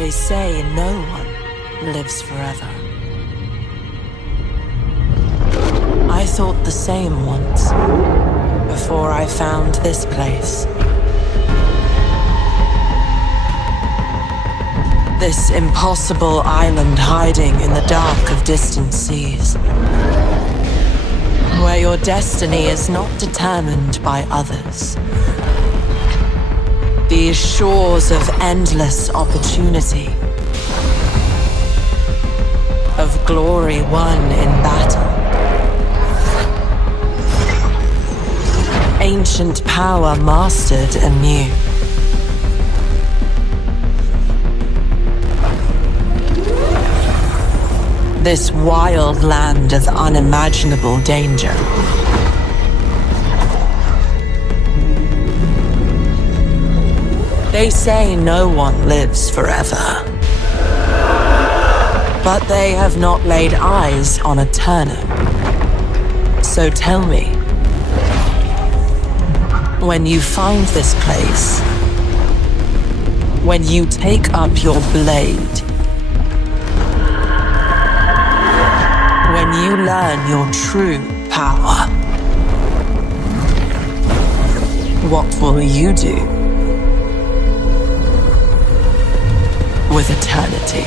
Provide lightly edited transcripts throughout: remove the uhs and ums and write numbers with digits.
They say no one lives forever. I thought the same once, before I found this place. This impossible island hiding in the dark of distant seas, where your destiny is not determined by others. These shores of endless opportunity, of glory won in battle, ancient power mastered anew. This wild land of unimaginable danger. They say no one lives forever, but they have not laid eyes on a turnip. So tell me, when you find this place, when you take up your blade, when you learn your true power, what will you do with eternity?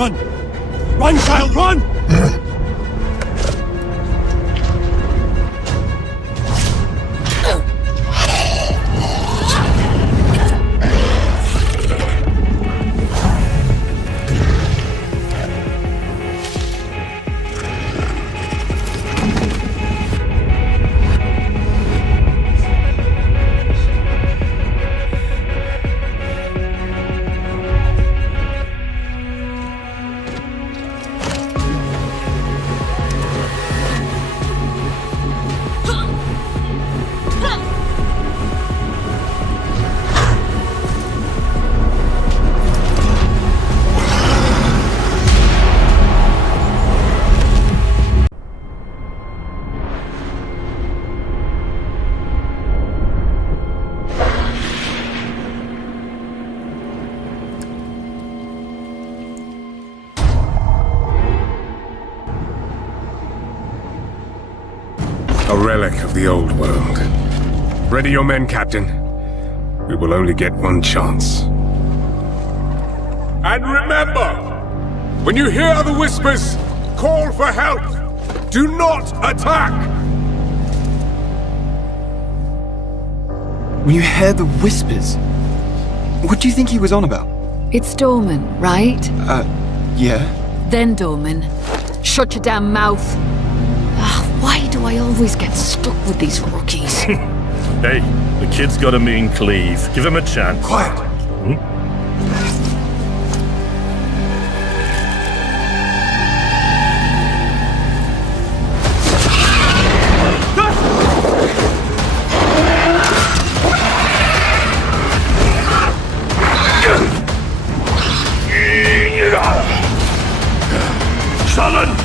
Run! Run, child, run! A relic of the old world. Ready your men, Captain. We will only get one chance. And remember, when you hear the whispers, call for help. Do not attack! When you hear the whispers, what do you think he was on about? It's Dorman, right? Yeah. Then Dorman, shut your damn mouth. Why do I always get stuck with these rookies? Hey, the kid's got a mean cleave. Give him a chance. Quiet! Shannon!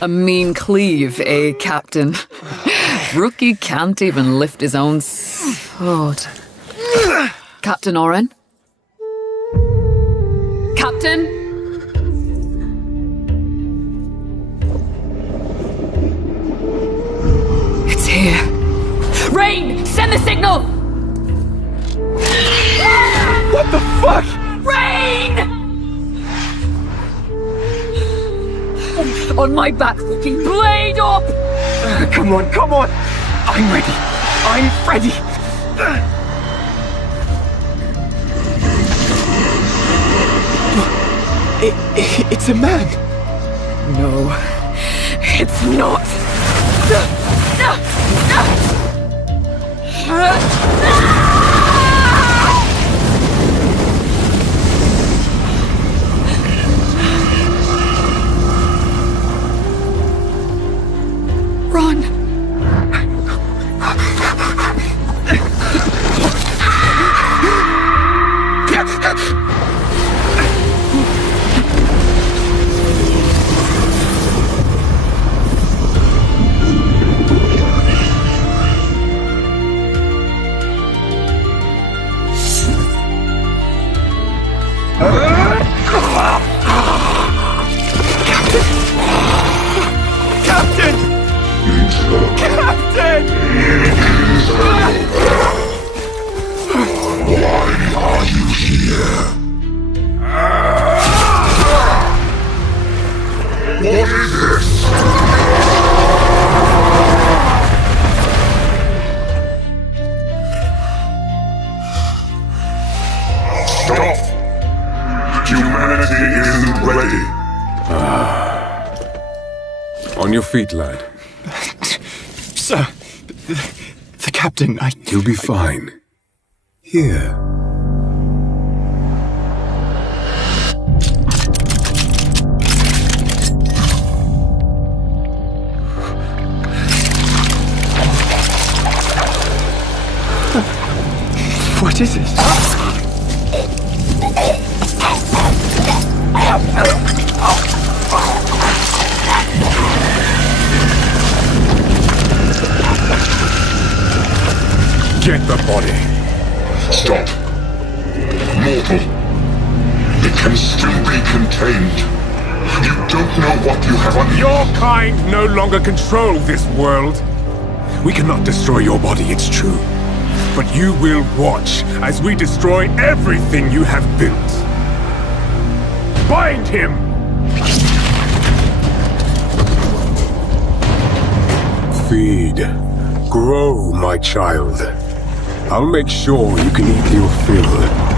A mean cleave, eh, Captain? Rookie can't even lift his own sword. Captain Oren? Captain? It's here. Rain! Send the signal! What the fuck? Rain! On my back, fucking blade up! Come on, come on! I'm ready! I'm ready! It's a man! No, it's not. Run! On your feet, lad. Sir, the captain, You'll be fine. Here. What is this? Get the body. Stop. Mortal. It can still be contained. You don't know what you have on Your kind no longer control this world. We cannot destroy your body, it's true. But you will watch as we destroy everything you have built. Bind him! Feed. Grow, my child. I'll make sure you can eat your fill.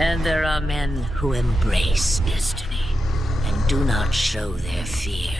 And there are men who embrace destiny and do not show their fear.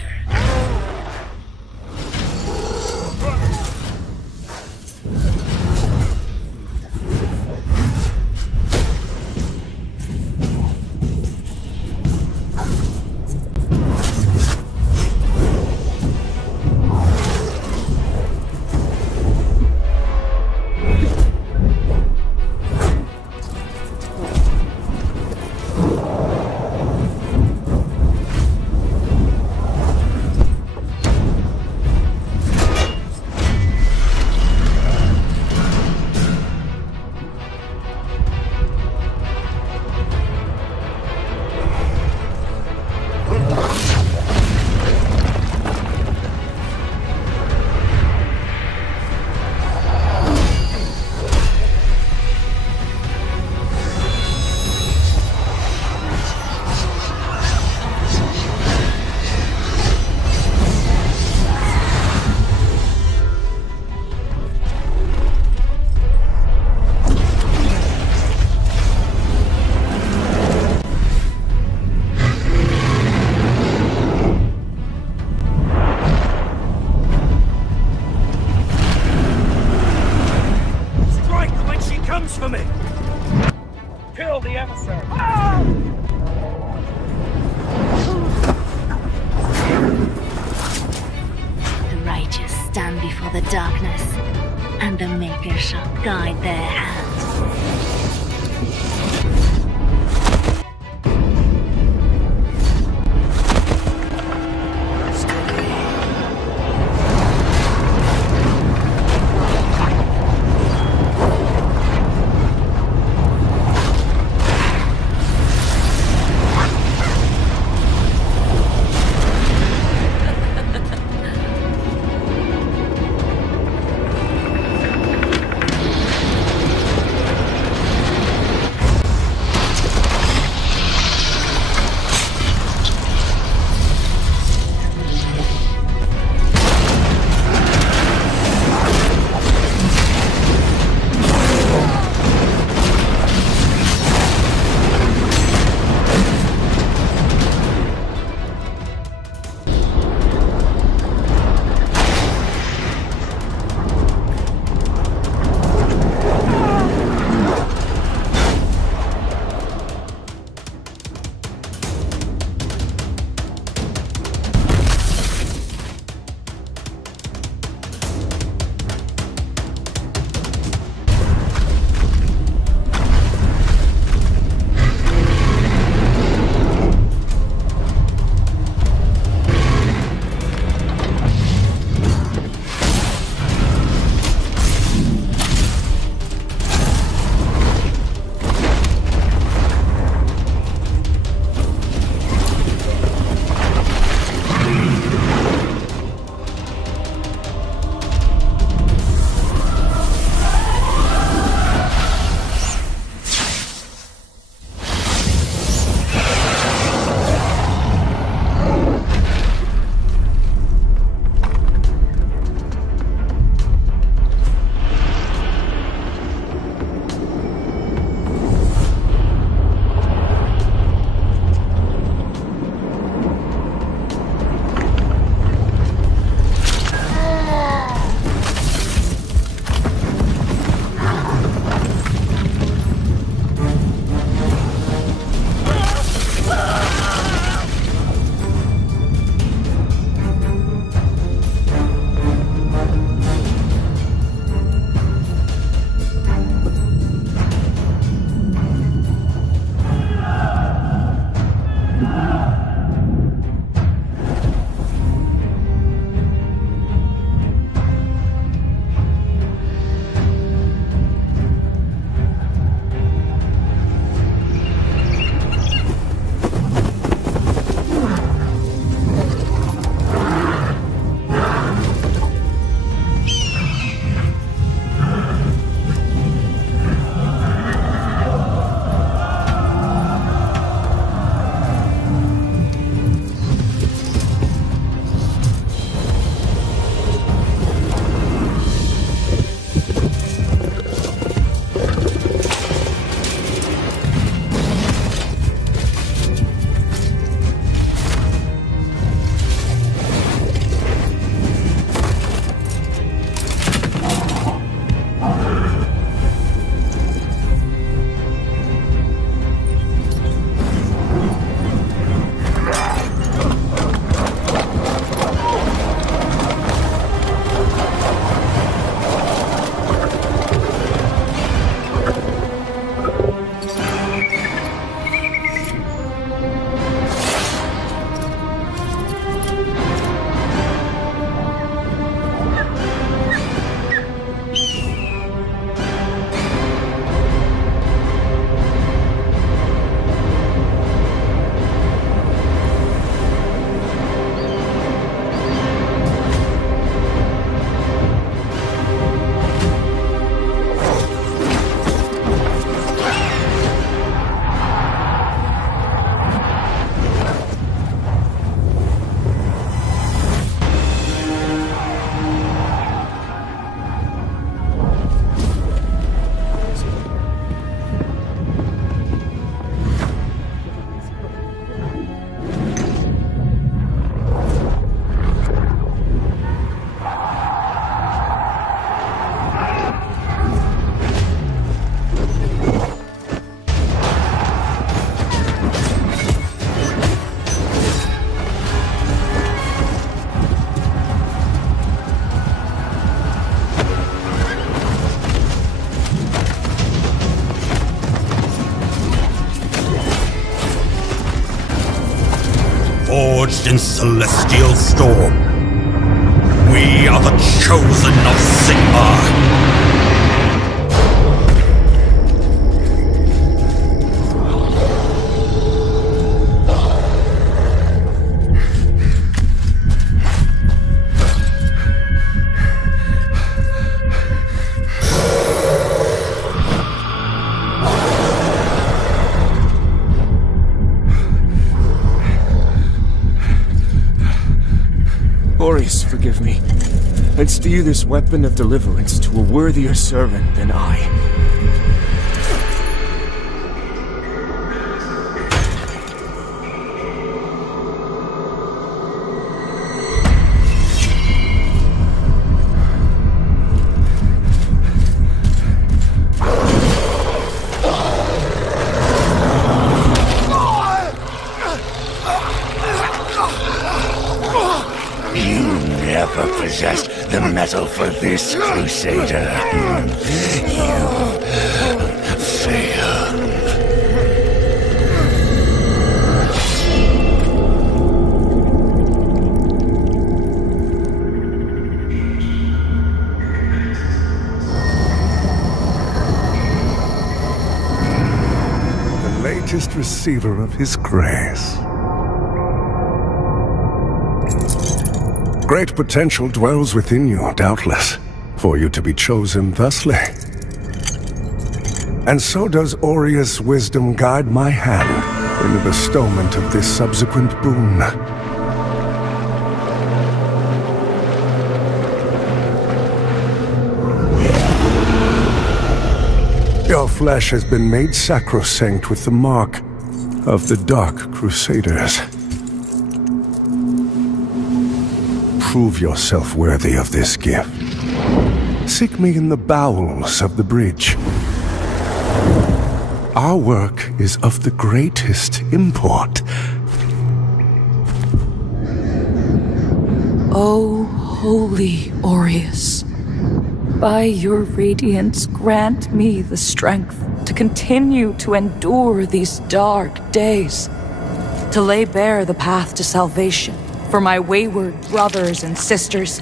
forged in celestial storm. We are the chosen of Sigmar. Aureus, forgive me. I'd steer this weapon of deliverance to a worthier servant than I. Possessed the metal for this, Crusader. You failed. The latest receiver of his grace. Great potential dwells within you, doubtless, for you to be chosen thusly. And so does Aureus' wisdom guide my hand in the bestowment of this subsequent boon. Your flesh has been made sacrosanct with the mark of the Dark Crusaders. Prove yourself worthy of this gift. Seek me in the bowels of the bridge. Our work is of the greatest import. O holy Aureus, by your radiance grant me the strength to continue to endure these dark days, to lay bare the path to salvation for my wayward brothers and sisters,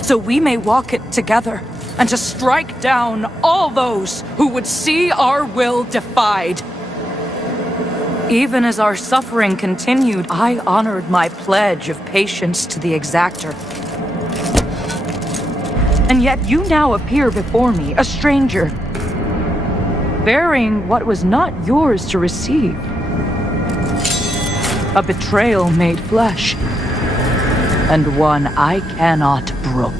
so we may walk it together, and to strike down all those who would see our will defied. Even as our suffering continued, I honored my pledge of patience to the exactor. And yet you now appear before me, a stranger, bearing what was not yours to receive. A betrayal made flesh, and one I cannot brook.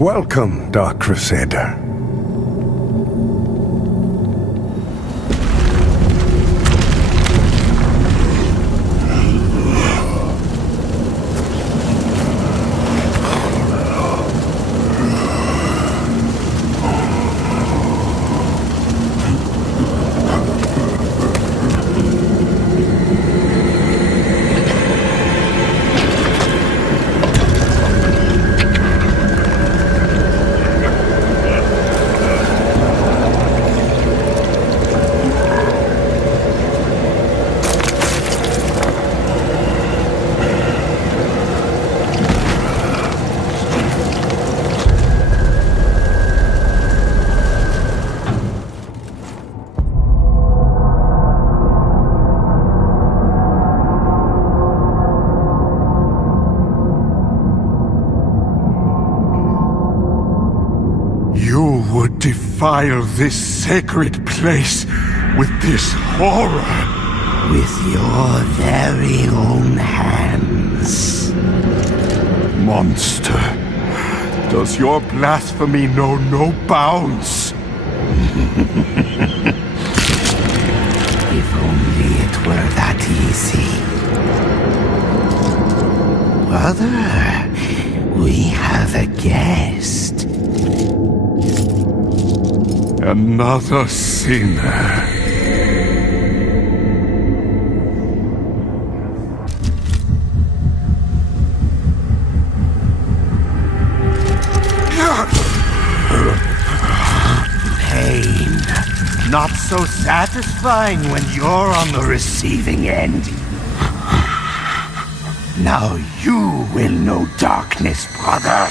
Welcome, Dark Crusader. defile this sacred place with this horror? With your very own hands. Monster, does your blasphemy know no bounds? If only it were that easy. Brother, we have a guest. Another sinner. Pain. Not so satisfying when you're on the receiving end. Now you will know darkness, brother.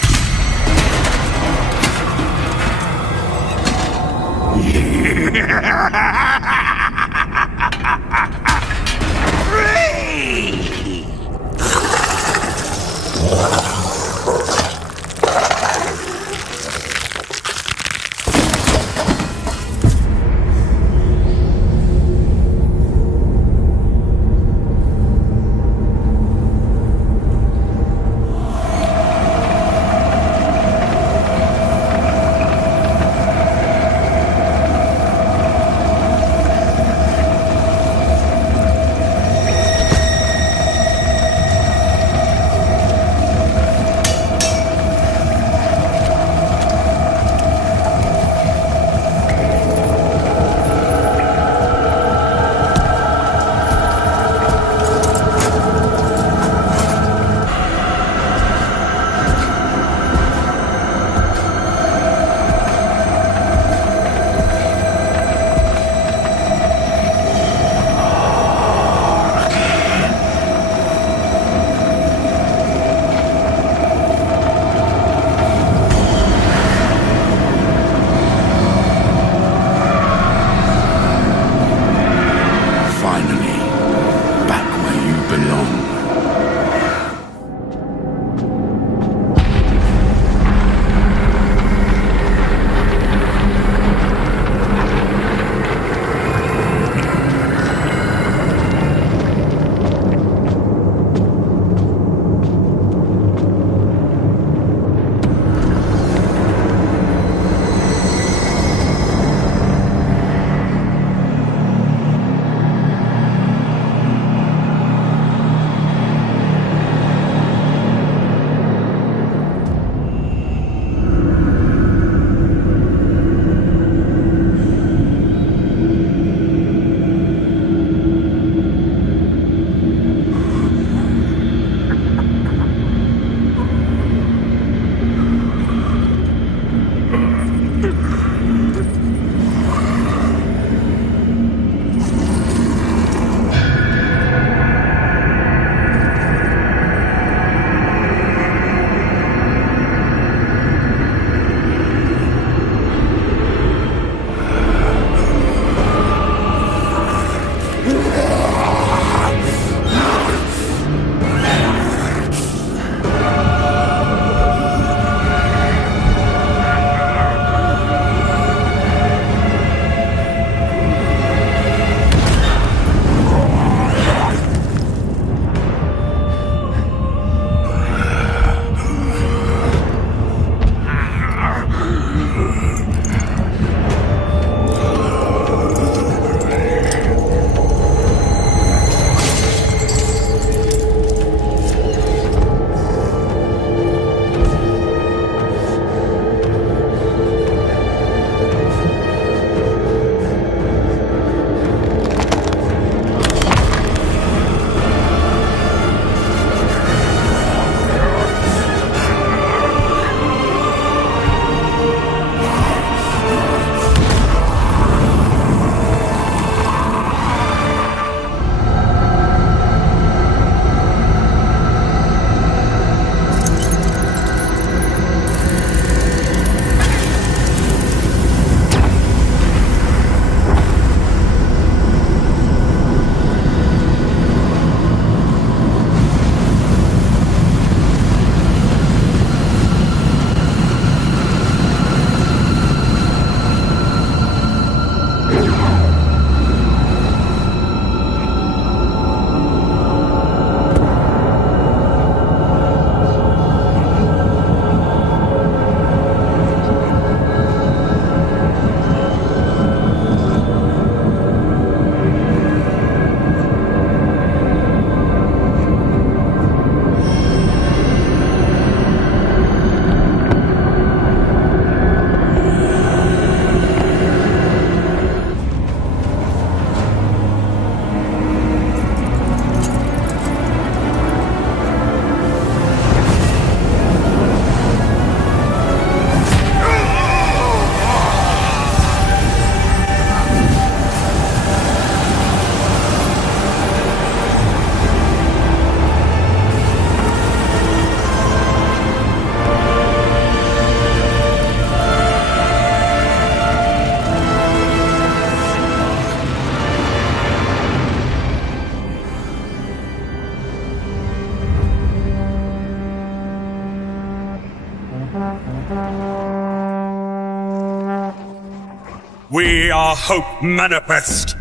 We are hope manifest,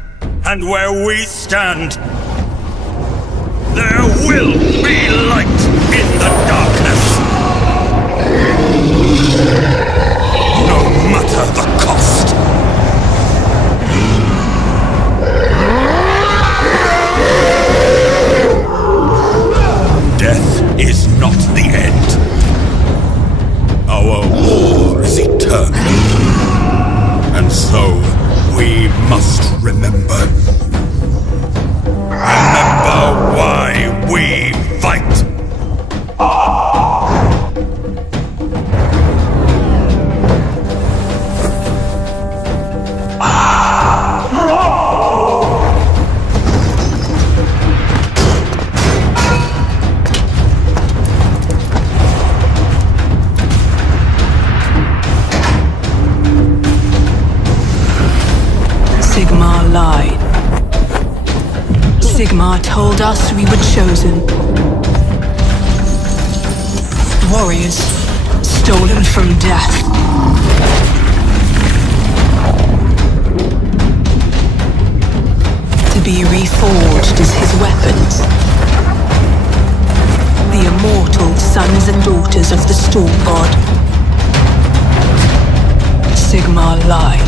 and where we stand, there will be light in the darkness. No matter the cost. Death is not the end. Our war is eternal. And so, we must remember. Remember why we fight. Sigmar lied. Sigmar told us we were chosen. Warriors, stolen from death. To be reforged as his weapons. The immortal sons and daughters of the Storm God. Sigmar lied.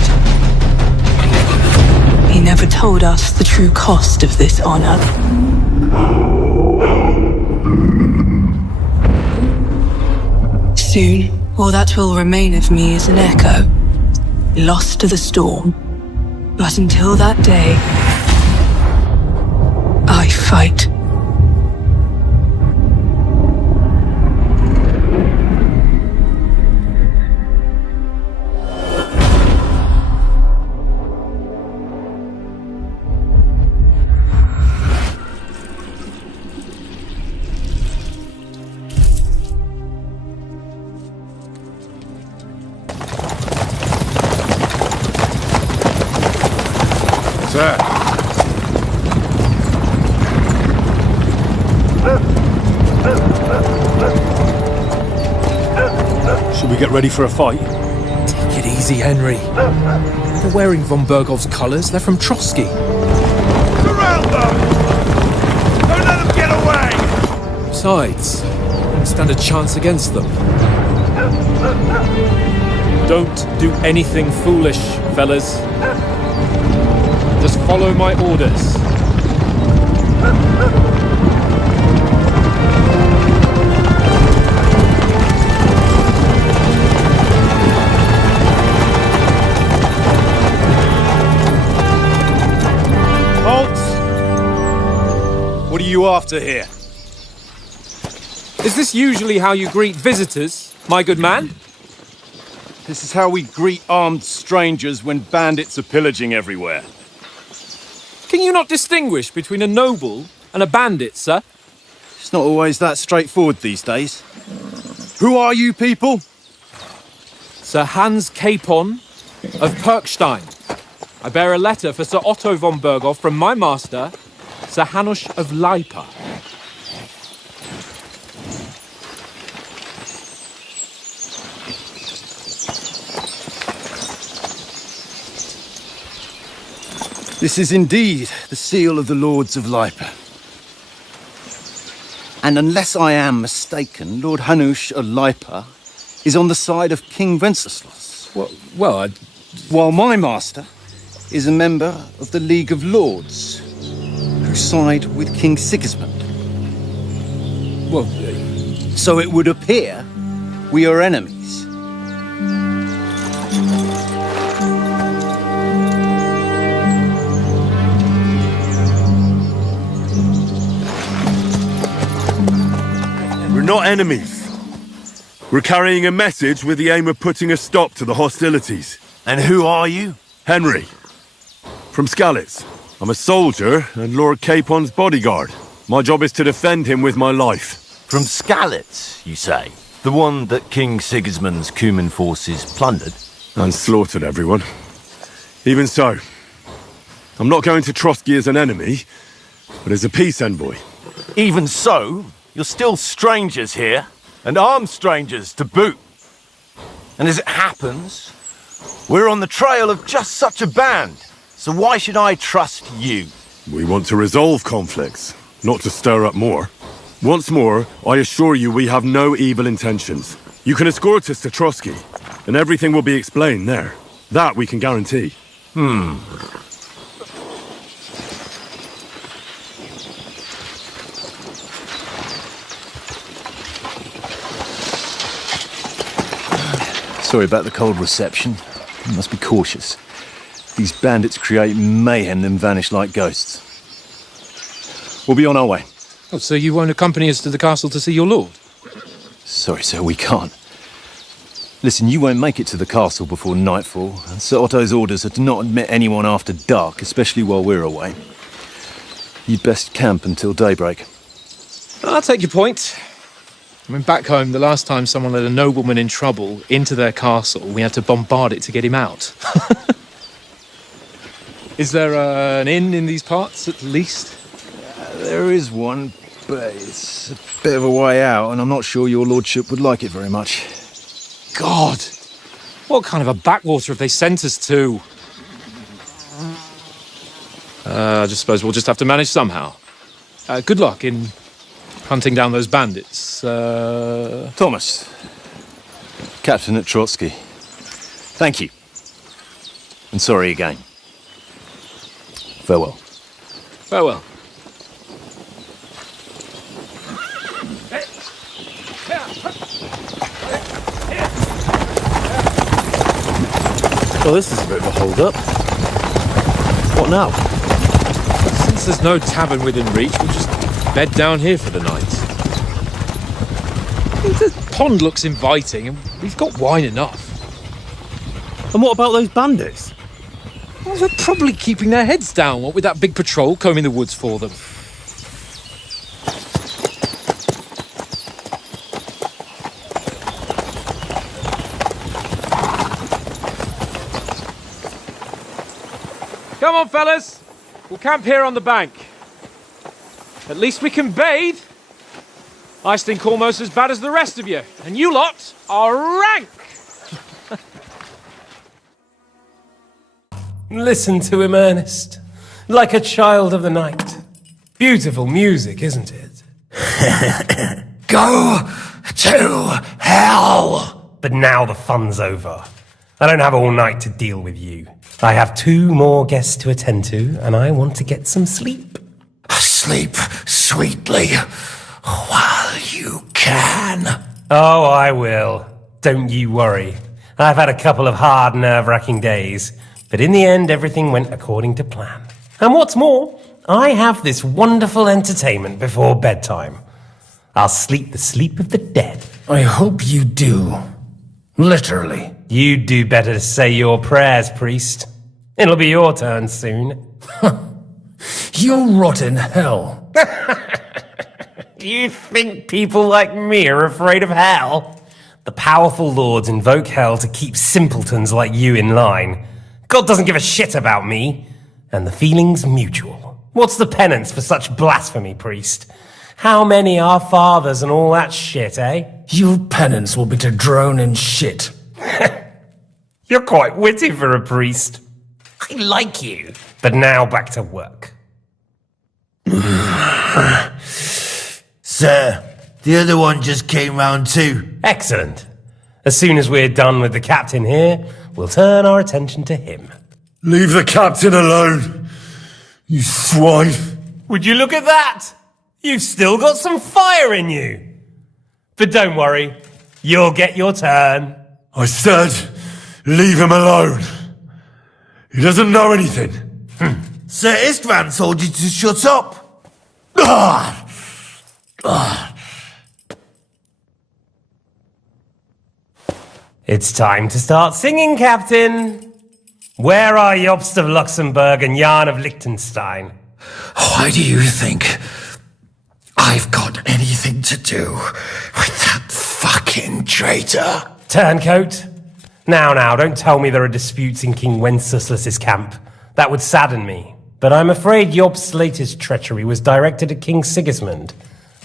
He never told us the true cost of this honor. Soon, all that will remain of me is an echo, lost to the storm. But until that day, I fight. Sir. Should we get ready for a fight? Take it easy, Henry. They're wearing von Bergov's colours. They're from Trotsky. Surround them! Don't let them get away! Besides, don't stand a chance against them. Don't do anything foolish, fellas. Just follow my orders. Halt! What are you after here? Is this usually how you greet visitors, my good man? This is how we greet armed strangers when bandits are pillaging everywhere. Can you not distinguish between a noble and a bandit, sir? It's not always that straightforward these days. Who are you people? Sir Hans Capon of Perkstein. I bear a letter for Sir Otto von Berghoff from my master, Sir Hanush of Leipa. This is indeed the seal of the Lords of Leipa. And unless I am mistaken, Lord Hanush of Leipa is on the side of King Wenceslas. While my master is a member of the League of Lords, who side with King Sigismund. So it would appear we are enemies. We're not enemies. We're carrying a message with the aim of putting a stop to the hostilities. And who are you? Henry. From Skalitz. I'm a soldier and Lord Capon's bodyguard. My job is to defend him with my life. From Skalitz, you say? The one that King Sigismund's Cuman forces plundered? And slaughtered everyone. Even so, I'm not going to Trotsky as an enemy, but as a peace envoy. Even so, you're still strangers here, and armed strangers to boot. And as it happens, we're on the trail of just such a band. So why should I trust you? We want to resolve conflicts, not to stir up more. Once more, I assure you we have no evil intentions. You can escort us to Trotsky, and everything will be explained there. That we can guarantee. Sorry about the cold reception. You must be cautious. These bandits create mayhem, then vanish like ghosts. We'll be on our way. Oh, so you won't accompany us to the castle to see your lord? Sorry, sir, we can't. Listen, you won't make it to the castle before nightfall, and Sir Otto's orders are to not admit anyone after dark, especially while we're away. You'd best camp until daybreak. I'll take your point. I mean, back home, the last time someone let a nobleman in trouble into their castle, we had to bombard it to get him out. Is there an inn in these parts, at least? There is one, but it's a bit of a way out, and I'm not sure your lordship would like it very much. God! What kind of a backwater have they sent us to? I just suppose we'll just have to manage somehow. Good luck in hunting down those bandits. Thomas, Captain at Trotsky. Thank you. And sorry again. Farewell. Farewell. Well, this is a bit of a hold-up. What now? Since there's no tavern within reach, we'll just bed down here for the night. The pond looks inviting, and we've got wine enough. And what about those bandits? Well, they're probably keeping their heads down, what with that big patrol combing the woods for them. Come on, fellas. We'll camp here on the bank. At least we can bathe. I stink almost as bad as the rest of you, and you lot are rank. Listen to him, Ernest. Like a child of the night. Beautiful music, isn't it? Go to hell! But now the fun's over. I don't have all night to deal with you. I have 2 more guests to attend to, and I want to get some sleep. Sleep sweetly while you can. Oh, I will. Don't you worry. I've had a couple of hard, nerve-wracking days, but in the end, everything went according to plan. And what's more, I have this wonderful entertainment before bedtime. I'll sleep the sleep of the dead. I hope you do. Literally. You'd do better to say your prayers, priest. It'll be your turn soon. You'll rot in hell. Do you think people like me are afraid of hell? The powerful lords invoke hell to keep simpletons like you in line. God doesn't give a shit about me, and the feeling's mutual. What's the penance for such blasphemy, priest? How many are fathers and all that shit, eh? Your penance will be to drown in shit. You're quite witty for a priest. I like you. But now back to work. Sir, the other one just came round too. Excellent. As soon as we're done with the captain here, we'll turn our attention to him. Leave the captain alone, you swine. Would you look at that? You've still got some fire in you. But don't worry, you'll get your turn. I said, leave him alone. He doesn't know anything. Sir Istvan told you to shut up. It's time to start singing, Captain. Where are Jobst of Luxembourg and Jan of Liechtenstein? Why do you think I've got anything to do with that fucking traitor? Turncoat. Now, don't tell me there are disputes in King Wenceslas's camp. That would sadden me. But I'm afraid Jobst's latest treachery was directed at King Sigismund.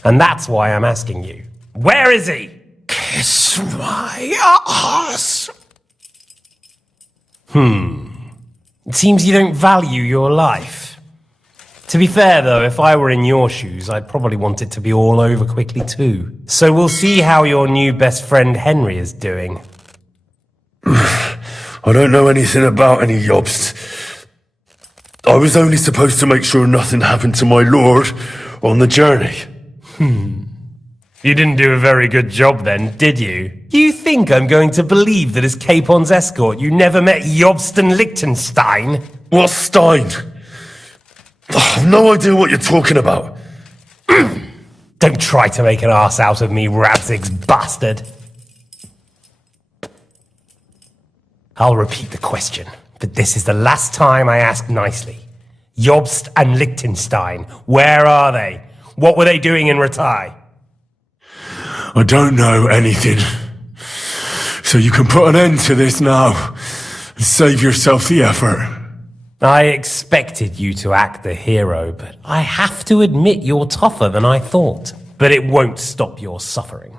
And that's why I'm asking you. Where is he? Kiss my ass. It seems you don't value your life. To be fair, though, if I were in your shoes, I'd probably want it to be all over quickly too. So we'll see how your new best friend Henry is doing. I don't know anything about any Jobst. I was only supposed to make sure nothing happened to my lord on the journey. You didn't do a very good job then, did you? You think I'm going to believe that as Capon's escort you never met Jobston Liechtenstein? What's Stein? I've no idea what you're talking about. Don't try to make an ass out of me, Radzig's bastard. I'll repeat the question, but this is the last time I ask nicely. Jobst and Liechtenstein, where are they? What were they doing in Ratai? I don't know anything. So you can put an end to this now and save yourself the effort. I expected you to act the hero, but I have to admit you're tougher than I thought. But it won't stop your suffering.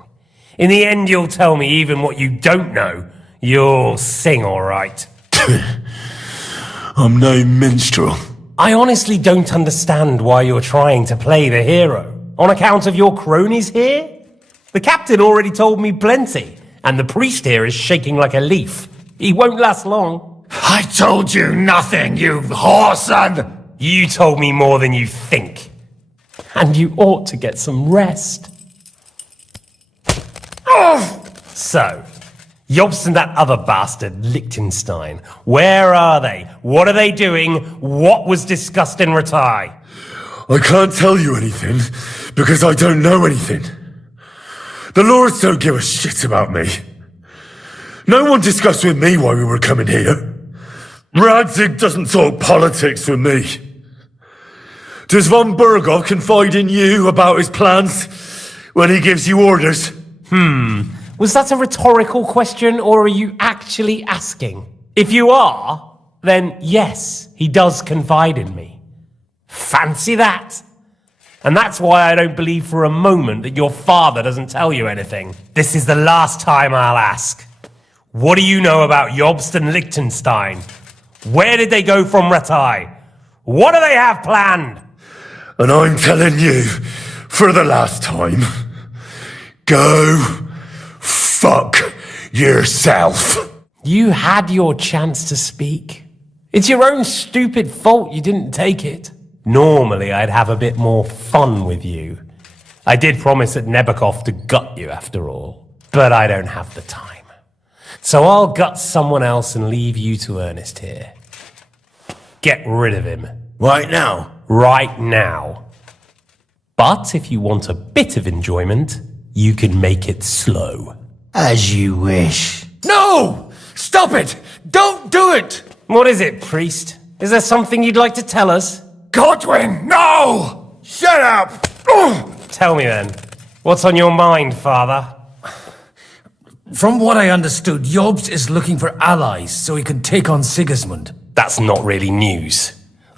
In the end, you'll tell me even what you don't know. You'll sing all right. I'm no minstrel. I honestly don't understand why you're trying to play the hero. On account of your cronies here? The captain already told me plenty, and the priest here is shaking like a leaf. He won't last long. I told you nothing, you whoreson! You told me more than you think. And you ought to get some rest. So, Jobst and that other bastard, Liechtenstein, where are they? What are they doing? What was discussed in Ratai? I can't tell you anything, because I don't know anything. The lords don't give a shit about me. No one discussed with me why we were coming here. Radzig doesn't talk politics with me. Does von Berghoff confide in you about his plans when he gives you orders? Was that a rhetorical question, or are you actually asking? If you are, then yes, he does confide in me. Fancy that! And that's why I don't believe for a moment that your father doesn't tell you anything. This is the last time I'll ask. What do you know about Jobst and Liechtenstein? Where did they go from Ratai? What do they have planned? And I'm telling you, for the last time, go fuck yourself. You had your chance to speak. It's your own stupid fault you didn't take it. Normally, I'd have a bit more fun with you. I did promise at Nebakov to gut you after all, but I don't have the time. So I'll gut someone else and leave you to Ernest here. Get rid of him. Right now? Right now. But if you want a bit of enjoyment, you can make it slow. As you wish. No! Stop it! Don't do it! What is it, priest? Is there something you'd like to tell us? Godwin, no! Shut up! Tell me then. What's on your mind, father? From what I understood, Jobst is looking for allies so he can take on Sigismund. That's not really news.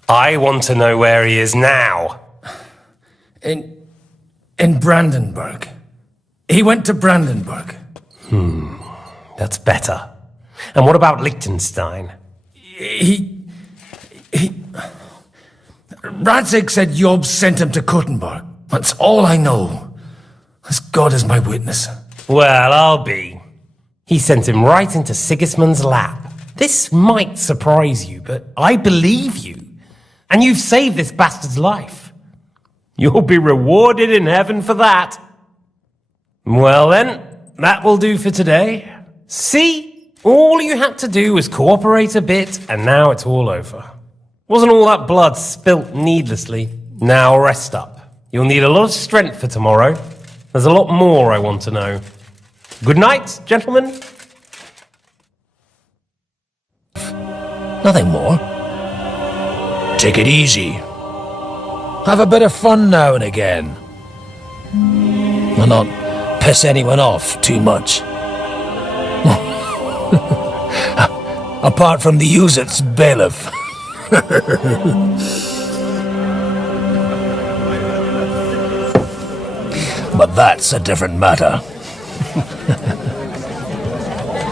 I want to know where he is now. In Brandenburg. He went to Brandenburg. That's better. And what about Liechtenstein? Radzig said Jobst sent him to Kuttenberg. That's all I know. As God is my witness. Well, I'll be. He sent him right into Sigismund's lap. This might surprise you, but I believe you. And you've saved this bastard's life. You'll be rewarded in heaven for that. Well then, that will do for today. See? All you had to do was cooperate a bit, and now it's all over. Wasn't all that blood spilt needlessly? Now rest up. You'll need a lot of strength for tomorrow. There's a lot more I want to know. Good night, gentlemen. Nothing more. Take it easy. Have a bit of fun now and again. And not piss anyone off too much. Apart from the Uzit's bailiff. But that's a different matter.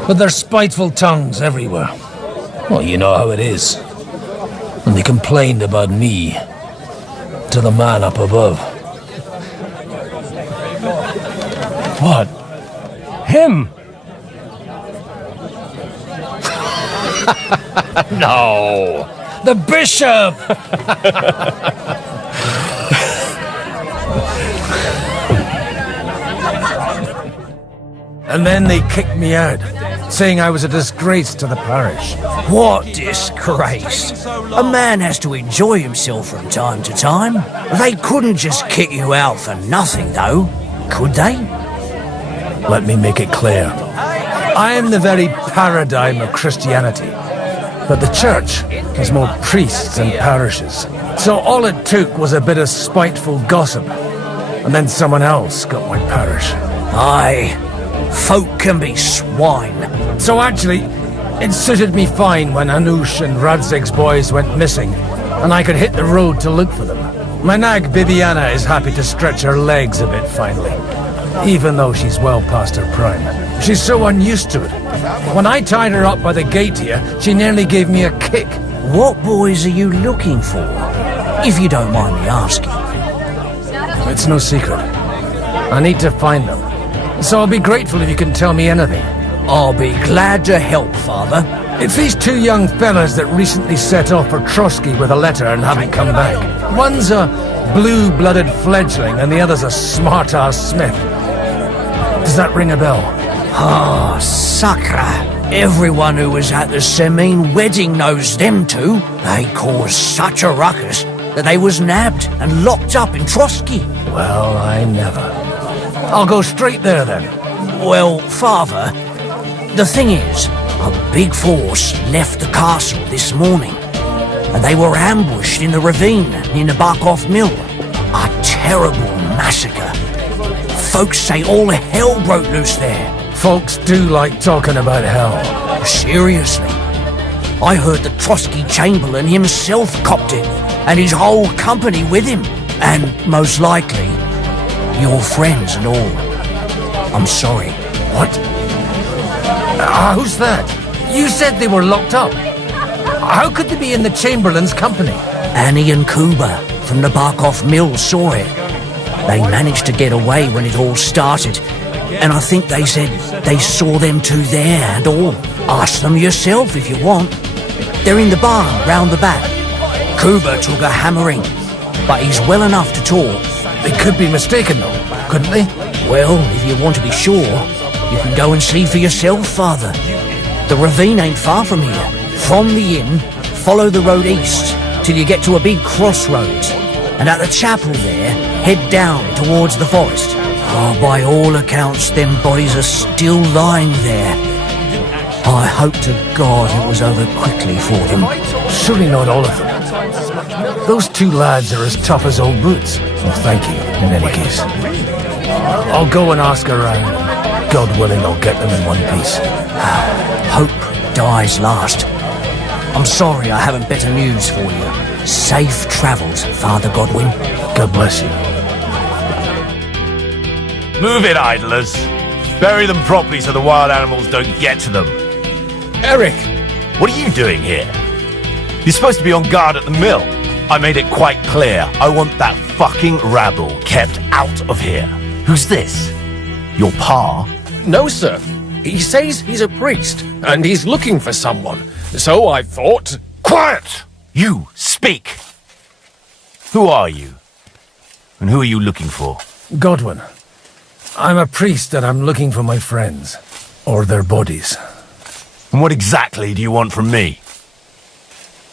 But there's spiteful tongues everywhere. Well, you know how it is. And they complained about me to the man up above. What? Him? No! The bishop! And then they kicked me out, saying I was a disgrace to the parish. What disgrace? A man has to enjoy himself from time to time. They couldn't just kick you out for nothing, though, could they? Let me make it clear. I am the very paradigm of Christianity. But the church has more priests and parishes. So all it took was a bit of spiteful gossip. And then someone else got my parish. Aye. Folk can be swine. So actually, it suited me fine when Anush and Radzig's boys went missing, and I could hit the road to look for them. My nag Bibiana is happy to stretch her legs a bit finally, even though she's well past her prime. She's so unused to it. When I tied her up by the gate here, she nearly gave me a kick. What boys are you looking for, if you don't mind me asking? It's no secret. I need to find them. So I'll be grateful if you can tell me anything. I'll be glad to help, Father. It's these two young fellas that recently set off for Trotsky with a letter and haven't come back. One's a blue-blooded fledgling and the other's a smart-ass smith. Does that ring a bell? Ah, Sakra. Everyone who was at the Semine wedding knows them two. They caused such a ruckus that they was nabbed and locked up in Trotsky. Well, I never. I'll go straight there, then. Well, Father, the thing is, a big force left the castle this morning, and they were ambushed in the ravine near the Barkov Mill. A terrible massacre. Folks say all hell broke loose there. Folks do like talking about hell. Seriously. I heard the Trotsky Chamberlain himself copped it, and his whole company with him. And most likely, your friends and all. I'm sorry. What? Who's that? You said they were locked up. How could they be in the Chamberlain's company? Annie and Kuba from the Barkov Mill saw it. They managed to get away when it all started. And I think they said they saw them two there and all. Ask them yourself if you want. They're in the barn round the back. Kuba took a hammering, but he's well enough to talk. They could be mistaken, though, couldn't they? Well, if you want to be sure, you can go and see for yourself, Father. The ravine ain't far from here. From the inn, follow the road east till you get to a big crossroads. And at the chapel there, head down towards the forest. Oh, by all accounts, them bodies are still lying there. I hope to God it was over quickly for them. Surely not all of them. Those two lads are as tough as old boots. Well, thank you, in any case. I'll go and ask around. God willing, I'll get them in one piece. Hope dies last. I'm sorry I haven't better news for you. Safe travels, Father Godwin. God bless you. Move it, idlers. Bury them properly so the wild animals don't get to them. Eric! What are you doing here? You're supposed to be on guard at the mill. I made it quite clear. I want that fucking rabble kept out of here. Who's this? Your pa? No, sir. He says he's a priest, and he's looking for someone. So I thought... Quiet! You, speak! Who are you? And who are you looking for? Godwin. I'm a priest and I'm looking for my friends. Or their bodies. And what exactly do you want from me?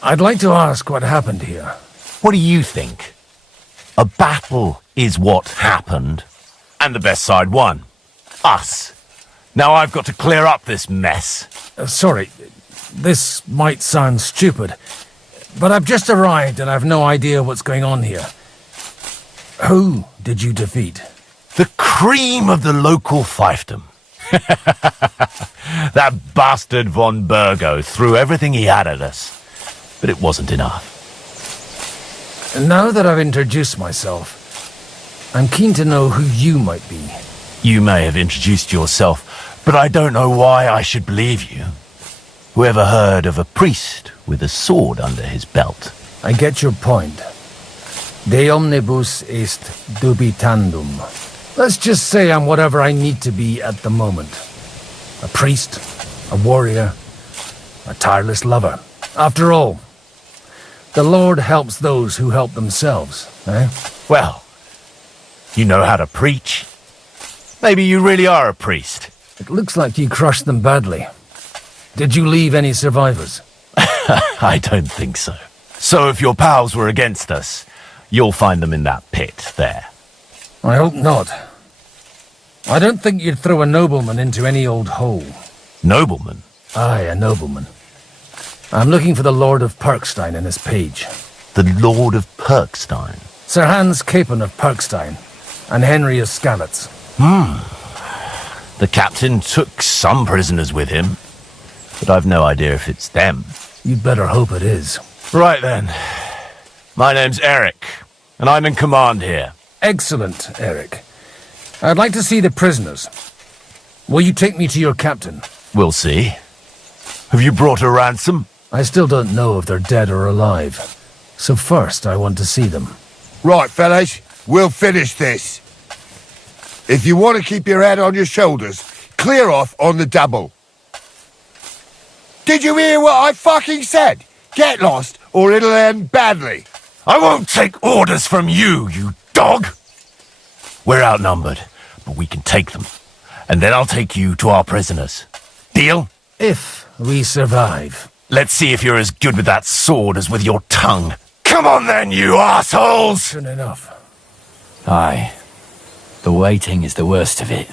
I'd like to ask what happened here. What do you think? A battle is what happened, and the best side won. Us. Now I've got to clear up this mess. Sorry, this might sound stupid, but I've just arrived and I've no idea what's going on here. Who did you defeat? The cream of the local fiefdom. That bastard von Burgo threw everything he had at us, but it wasn't enough. Now that I've introduced myself, I'm keen to know who you might be. You may have introduced yourself, but I don't know why I should believe you. Whoever heard of a priest with a sword under his belt? I get your point. De omnibus est dubitandum. Let's just say I'm whatever I need to be at the moment. A priest, a warrior, a tireless lover. After all, the Lord helps those who help themselves, eh? Well, you know how to preach. Maybe you really are a priest. It looks like you crushed them badly. Did you leave any survivors? I don't think so. So if your pals were against us, you'll find them in that pit there. I hope not. I don't think you'd throw a nobleman into any old hole. Nobleman? Aye, a nobleman. I'm looking for the Lord of Perkstein in his page. The Lord of Perkstein? Sir Hans Capon of Perkstein, and Henry of Skalitz. The captain took some prisoners with him, but I've no idea if it's them. You'd better hope it is. Right then. My name's Eric, and I'm in command here. Excellent, Eric. I'd like to see the prisoners. Will you take me to your captain? We'll see. Have you brought a ransom? I still don't know if they're dead or alive. So first, I want to see them. Right, fellas, we'll finish this. If you want to keep your head on your shoulders, clear off on the double. Did you hear what I fucking said? Get lost, or it'll end badly. I won't take orders from you, you dog! We're outnumbered, but we can take them. And then I'll take you to our prisoners. Deal? If we survive. Let's see if you're as good with that sword as with your tongue. Come on then, you assholes! Soon enough. Aye. The waiting is the worst of it.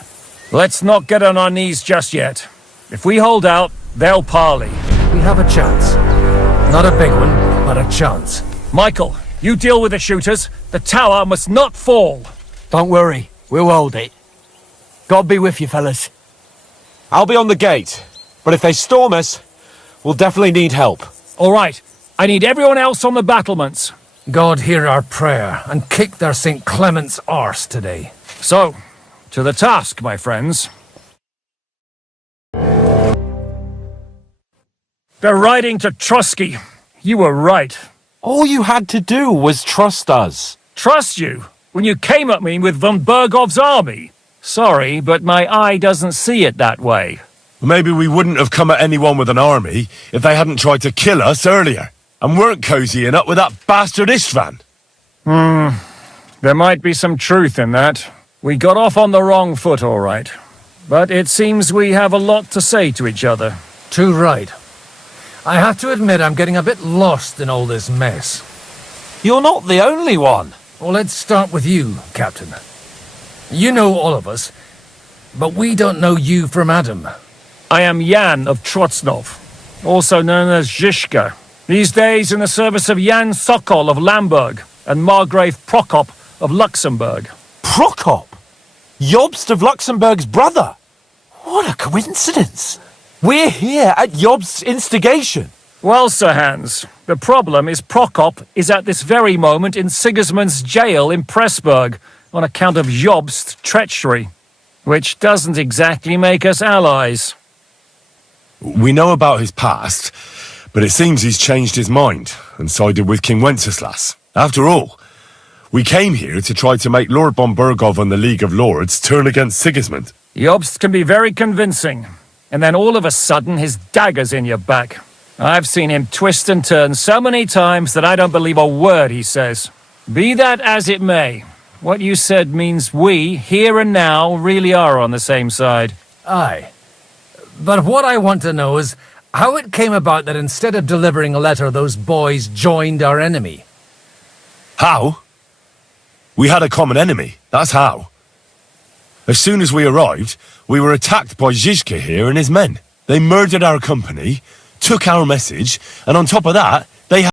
Let's not get on our knees just yet. If we hold out, they'll parley. We have a chance. Not a big one, but a chance. Michael, you deal with the shooters. The tower must not fall. Don't worry, we'll hold it. God be with you, fellas. I'll be on the gate, but if they storm us, we'll definitely need help. All right, I need everyone else on the battlements. God hear our prayer and kick their St. Clement's arse today. So, to the task, my friends. They're riding to Trotsky. You were right. All you had to do was trust us. Trust you? When you came at me with von Bergov's army? Sorry, but my eye doesn't see it that way. Maybe we wouldn't have come at anyone with an army if they hadn't tried to kill us earlier, and weren't cozying up with that bastard Istvan. There might be some truth in that. We got off on the wrong foot, all right. But it seems we have a lot to say to each other. Too right. I have to admit I'm getting a bit lost in all this mess. You're not the only one. Well, let's start with you, Captain. You know all of us, but we don't know you from Adam. I am Jan of Trotsnov, also known as Zhishka. These days in the service of Jan Sokol of Lamberg and Margrave Prokop of Luxembourg. Prokop? Jobst of Luxembourg's brother? What a coincidence. We're here at Jobst's instigation. Well, Sir Hans, the problem is Prokop is at this very moment in Sigismund's jail in Pressburg on account of Jobst's treachery, which doesn't exactly make us allies. We know about his past, but it seems he's changed his mind and sided with King Wenceslas. After all, we came here to try to make Lord von Bergov and the League of Lords turn against Sigismund. Jobst can be very convincing, and then all of a sudden his dagger's in your back. I've seen him twist and turn so many times that I don't believe a word he says. Be that as it may, what you said means we, here and now, really are on the same side. Aye. But what I want to know is how it came about that instead of delivering a letter, those boys joined our enemy. How? We had a common enemy, that's how. As soon as we arrived, we were attacked by Zhizka here and his men. They murdered our company, took our message, and on top of that, they